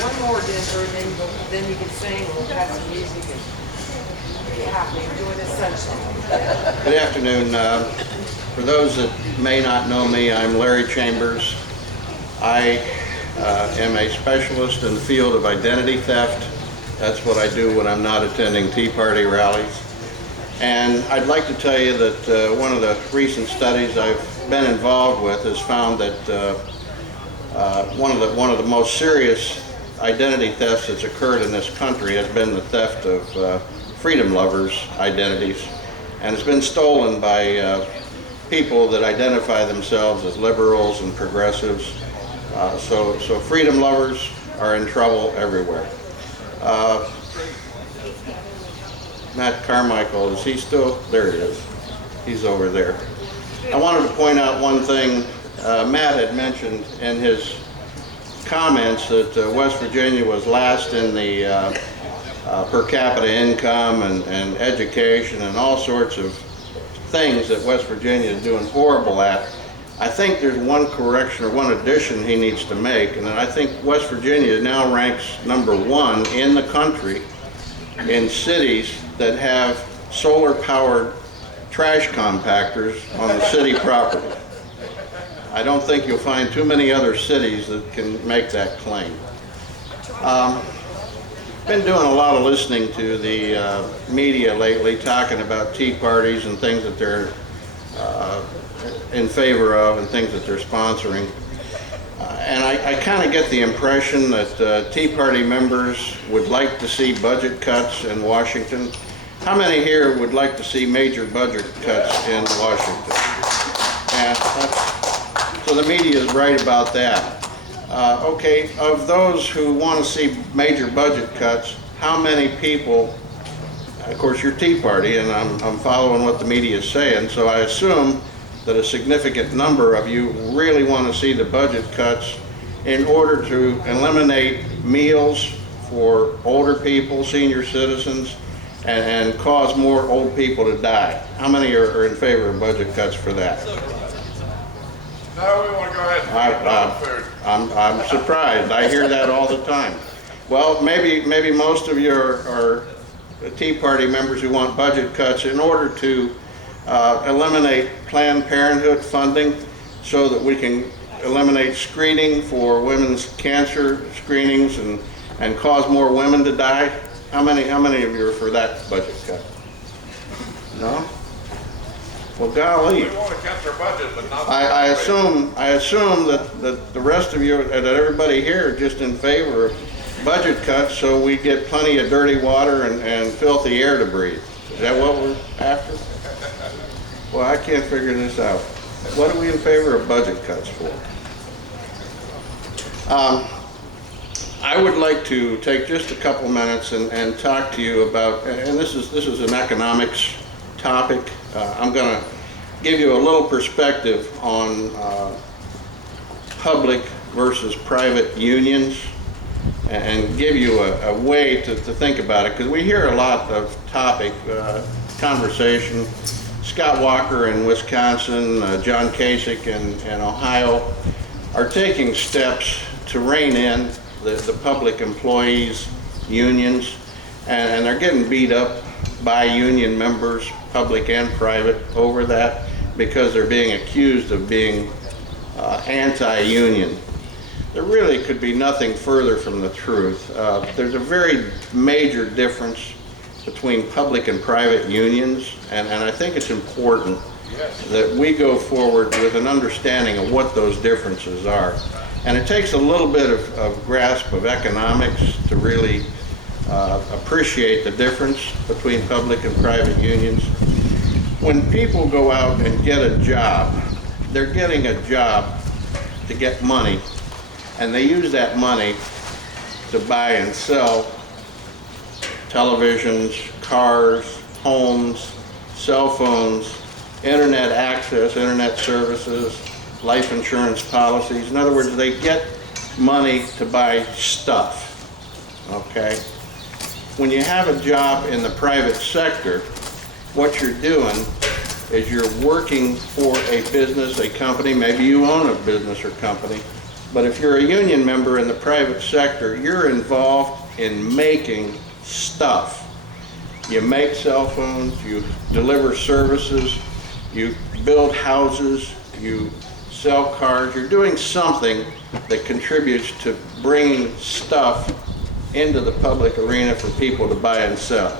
One more dinner, and then you can sing, we'll have some music, and be happy, enjoy the sunshine. Good afternoon. For those that may not know me, I'm Larry Chambers. I am a specialist in the field of identity theft. That's what I do when I'm not attending Tea Party rallies. And I'd like to tell you that one of the recent studies I've been involved with has found that one of the most serious identity thefts that's occurred in this country has been the theft of freedom lovers' identities, and it's been stolen by people that identify themselves as liberals and progressives. So freedom lovers are in trouble everywhere. Matt Carmichael, is he still? There he is. He's over there. I wanted to point out one thing. Matt had mentioned in his comments that West Virginia was last in the per capita income and education and all sorts of things that West Virginia is doing horrible at. I think there's one correction or one addition he needs to make, and I think West Virginia now ranks #1 in the country in cities that have solar-powered trash compactors on the city property. I don't think you'll find too many other cities that can make that claim. Been doing a lot of listening to the media lately, talking about tea parties and things that they're in favor of and things that they're sponsoring. And I kind of get the impression that Tea Party members would like to see budget cuts in Washington. How many here would like to see major budget cuts in Washington? Yeah, so the media is right about that. Okay, of those who want to see major budget cuts, how many people, of course you're Tea Party, and I'm following what the media is saying, so I assume that a significant number of you really want to see the budget cuts in order to eliminate meals for older people, senior citizens, and cause more old people to die. How many are in favor of budget cuts for that? No, we want to go ahead and feed dog food. I'm surprised. I hear that all the time. Well, maybe most of you are Tea Party members who want budget cuts in order to eliminate Planned Parenthood funding so that we can eliminate screening for women's cancer screenings and cause more women to die. How many of you are for that budget cut? No? Well, golly. We want to cut their budget, but not. I assume that the rest of you, that everybody here are just in favor of budget cuts so we get plenty of dirty water and filthy air to breathe. Is that what we're after? Well, I can't figure this out. What are we in favor of budget cuts for? I would like to take just a couple minutes and talk to you about, and this is an economics topic. I'm going to give you a little perspective on public versus private unions and give you a way to think about it, because we hear a lot of conversation. Scott Walker in Wisconsin, John Kasich in Ohio are taking steps to rein in the public employees' unions, and they're getting beat up by union members, public and private, over that because they're being accused of being anti-union. There really could be nothing further from the truth. There's a very major difference between public and private unions, and I think it's important that we go forward with an understanding of what those differences are. And it takes a little bit of grasp of economics to really appreciate the difference between public and private unions. When people go out and get a job, they're getting a job to get money, and they use that money to buy and sell televisions, cars, homes, cell phones, internet access, internet services, life insurance policies. In other words, they get money to buy stuff, okay? When you have a job in the private sector, what you're doing is you're working for a business, a company, maybe you own a business or company, But if you're a union member in the private sector, you're involved in making stuff. You make cell phones, you deliver services, you build houses, you sell cars. You're doing something that contributes to bringing stuff into the public arena for people to buy and sell.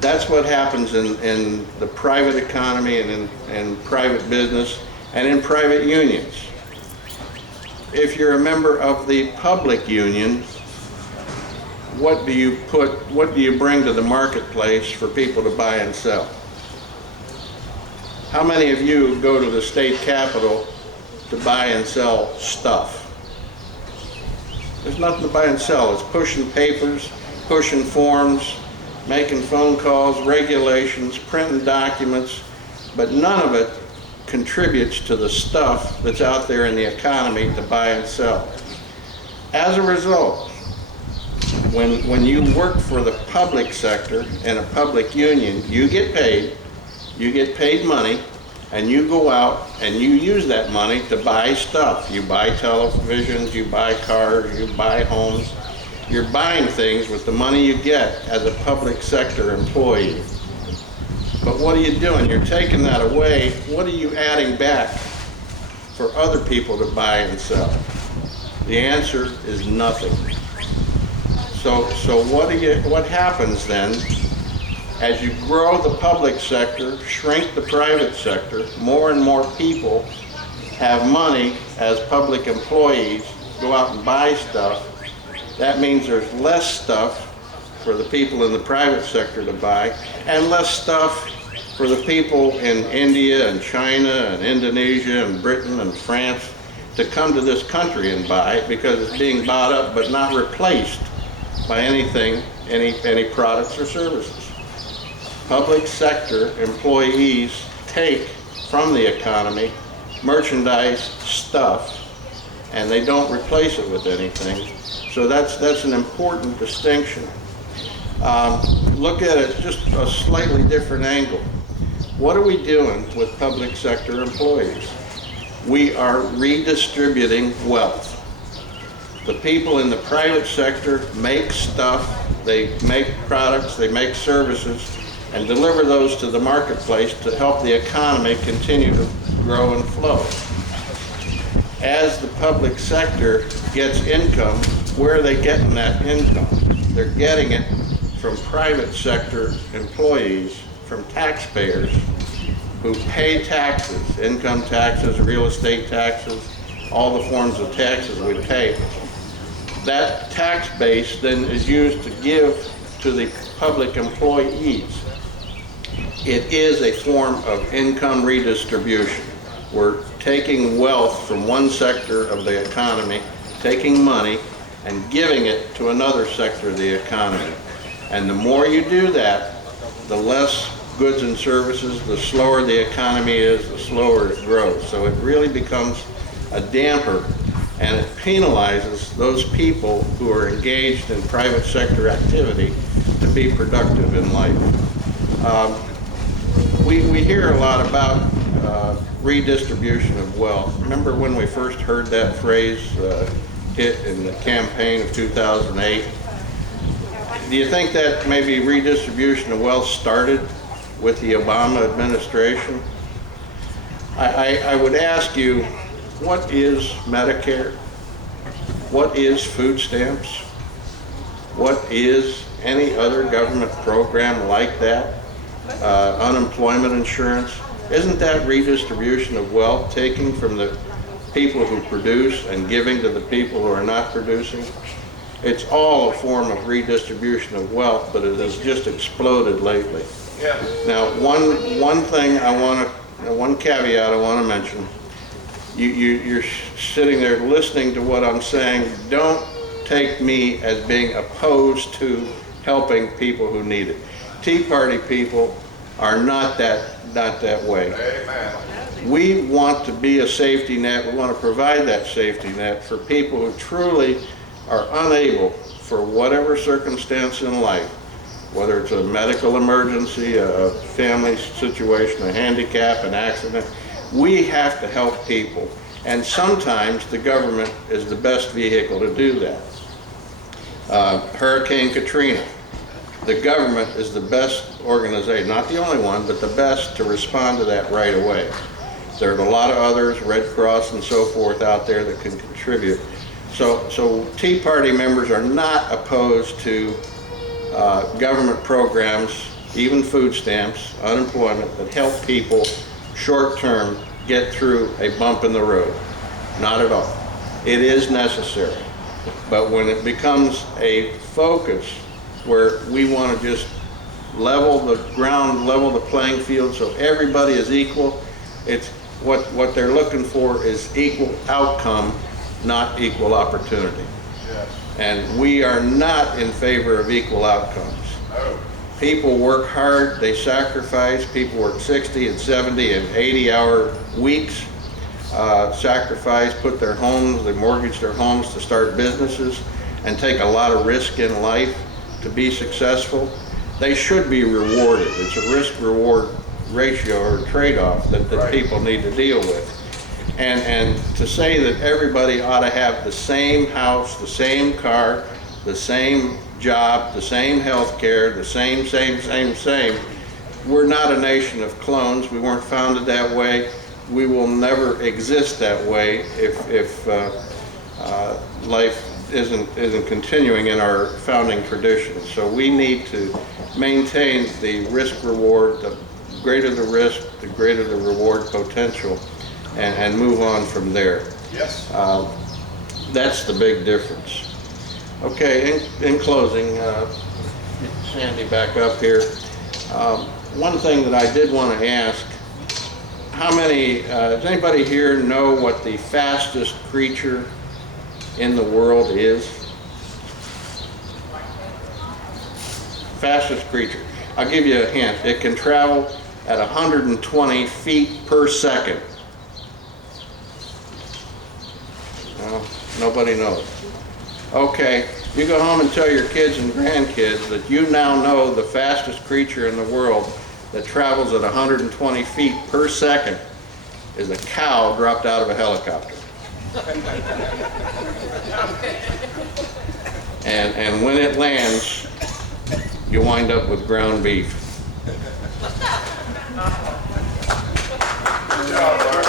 That's what happens in the private economy and in private business and in private unions. If you're a member of the public union, what do you bring to the marketplace for people to buy and sell? How many of you go to the state capitol to buy and sell stuff? There's nothing to buy and sell. It's pushing papers, pushing forms, making phone calls, regulations, printing documents, but none of it contributes to the stuff that's out there in the economy to buy and sell. As a result, when you work for the public sector in a public union, you get paid money, and you go out and you use that money to buy stuff. You buy televisions, you buy cars, you buy homes. You're buying things with the money you get as a public sector employee. But what are you doing? You're taking that away. What are you adding back for other people to buy and sell? The answer is nothing. So what happens then? As you grow the public sector, shrink the private sector, more and more people have money as public employees, go out and buy stuff. That means there's less stuff for the people in the private sector to buy, and less stuff for the people in India and China and Indonesia and Britain and France to come to this country and buy, because it's being bought up but not replaced by anything, any products or services. Public sector employees take from the economy merchandise, stuff, and they don't replace it with anything. So that's an important distinction. Look at it just a slightly different angle. What are we doing with public sector employees? We are redistributing wealth. The people in the private sector make stuff, they make products, they make services, and deliver those to the marketplace to help the economy continue to grow and flow. As the public sector gets income, where are they getting that income? They're getting it from private sector employees, from taxpayers who pay taxes, income taxes, real estate taxes, all the forms of taxes we pay. That tax base then is used to give to the public employees. It is a form of income redistribution. We're taking wealth from one sector of the economy, taking money, and giving it to another sector of the economy. And the more you do that, the less goods and services, the slower the economy is, the slower it grows. So it really becomes a damper, and it penalizes those people who are engaged in private sector activity to be productive in life. We hear a lot about redistribution of wealth. Remember when we first heard that phrase hit in the campaign of 2008? Do you think that maybe redistribution of wealth started with the Obama administration? I would ask you, what is Medicare? What is food stamps? What is any other government program like that? Unemployment insurance? Isn't that redistribution of wealth, taking from the people who produce and giving to the people who are not producing? It's all a form of redistribution of wealth, but it has just exploded lately. Yeah. Now, one thing one caveat I want to mention. You're sitting there listening to what I'm saying. Don't take me as being opposed to helping people who need it. Tea Party people are not that way. Amen. We want to be a safety net. We want to provide that safety net for people who truly are unable, for whatever circumstance in life, whether it's a medical emergency, a family situation, a handicap, an accident. We have to help people. And sometimes the government is the best vehicle to do that. Hurricane Katrina, the government is the best organization, not the only one, but the best to respond to that right away. There are a lot of others, Red Cross and so forth out there that can contribute. So Tea Party members are not opposed to government programs, even food stamps, unemployment, that help people short-term get through a bump in the road. Not at all. It is necessary. But when it becomes a focus where we want to just level the ground, level the playing field so everybody is equal, it's what they're looking for is equal outcome, not equal opportunity. Yes. And we are not in favor of equal outcomes. No. People work hard, they sacrifice, people work 60 and 70 and 80-hour weeks, sacrifice, put their homes, they mortgage their homes to start businesses and take a lot of risk in life to be successful. They should be rewarded. It's a risk-reward ratio or trade-off that Right. people need to deal with. And to say that everybody ought to have the same house, the same car, the same job, the same health care, the same, we're not a nation of clones. We weren't founded that way. We will never exist that way if life isn't continuing in our founding traditions. So we need to maintain the risk-reward. The greater the risk, the greater the reward potential, and move on from there. Yes. That's the big difference. Okay, in closing, get Sandy back up here. One thing that I did want to ask, how many, does anybody here know what the fastest creature in the world is? Fastest creature. I'll give you a hint. It can travel at 120 feet per second. No, nobody knows. Okay, you go home and tell your kids and grandkids that you now know the fastest creature in the world that travels at 120 feet per second is a cow dropped out of a helicopter. And when it lands, you wind up with ground beef. Good job, Bart.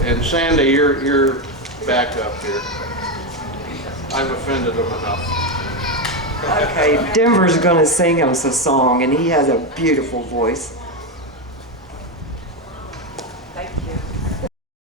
And Sandy, you're back up here. I've offended them enough. Okay, Denver's gonna sing us a song, and he has a beautiful voice.